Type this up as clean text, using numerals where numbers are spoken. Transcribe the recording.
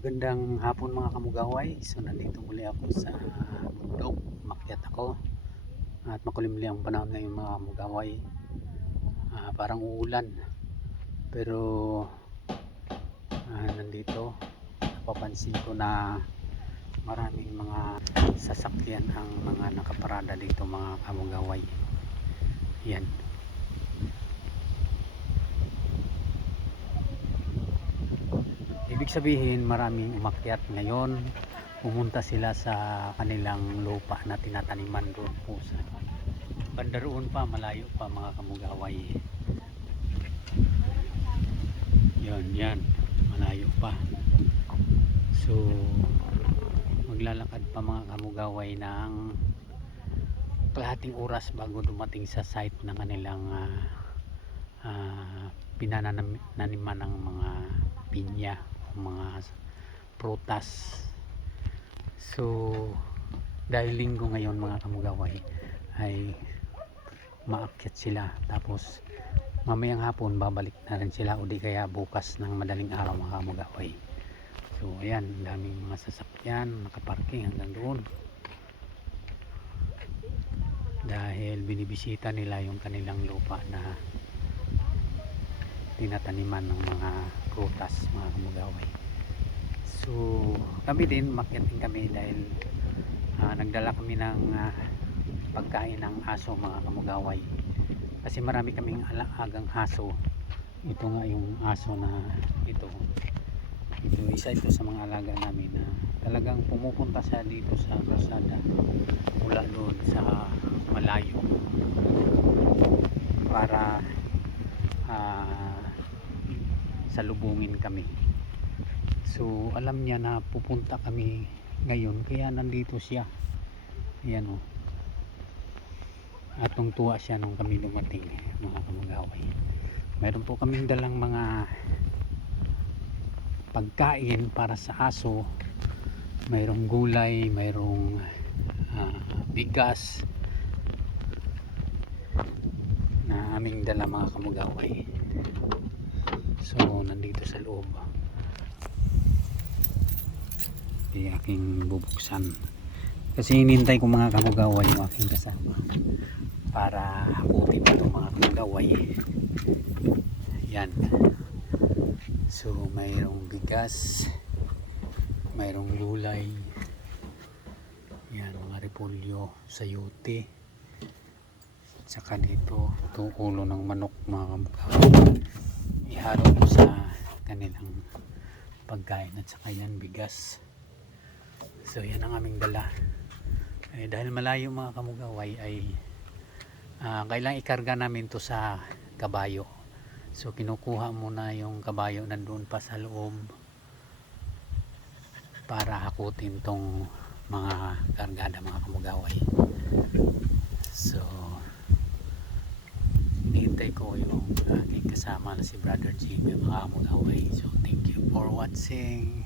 Magandang hapon mga kamugaway. So nandito muli ako sa bundok. Umakyat ako at makulimlim ang panahon ngayon mga kamugaway. Parang uulan. Pero nandito napapansin ko na maraming mga sasakyan ang mga nakaparada dito mga kamugaway. Yan. Ibig sabihin maraming umakyat ngayon, pumunta sila sa kanilang lupa na tinataniman doon po sa banda roon pa, malayo pa mga kamugaway. Yan, malayo pa. So maglalakad pa mga kamugaway ng kalahating oras bago dumating sa site ng kanilang pinananiman ng mga pinya, mga prutas. So dahil linggo ngayon mga kamugaway ay maakyat sila, tapos mamayang hapon babalik na rin sila o di kaya bukas ng madaling araw mga kamugaway. So ayan, daming mga sasakyan nakaparking hanggang doon dahil binibisita nila yung kanilang lupa na tinataniman ng mga prutas mga kamugaway. So kami din, umakyat din kami dahil nagdala kami ng pagkain ng aso mga kamugaway, kasi marami kaming alagang aso. Ito nga yung aso na ito isa ito sa mga alaga namin na talagang pumupunta siya dito sa kalsada mula doon sa malayo para salubungin kami. So alam niya na pupunta kami ngayon kaya nandito siya. Ayan o. At tuwa siya nung kami dumating mga kamugaway. Meron po kaming dalang mga pagkain para sa aso. Mayroong gulay, mayroong bigas na aming dala mga kamugaway. So nandito sa loob di aking bubuksan kasi hinintay ko mga kamugaway yung aking kasama para hakutin pa itong mga kamugaway. Yan. So mayroong bigas, mayroong gulay, yan, mga repolyo, sayote, at saka dito itong ulo ng manok mga kamugaway. Ihalo ko sa kanilang pagkain at saka yan bigas. So yan ang aming dala. Dahil malayo mga kamugaway ay kailangan ikarga namin to sa kabayo. So kinukuha muna yung kabayo nandun pa sa loob para hakutin tong mga kargada mga kamugaway. So hinihintay ko yung aking kasama na si Brother Jimmy mga kamugaway. So thank you for watching.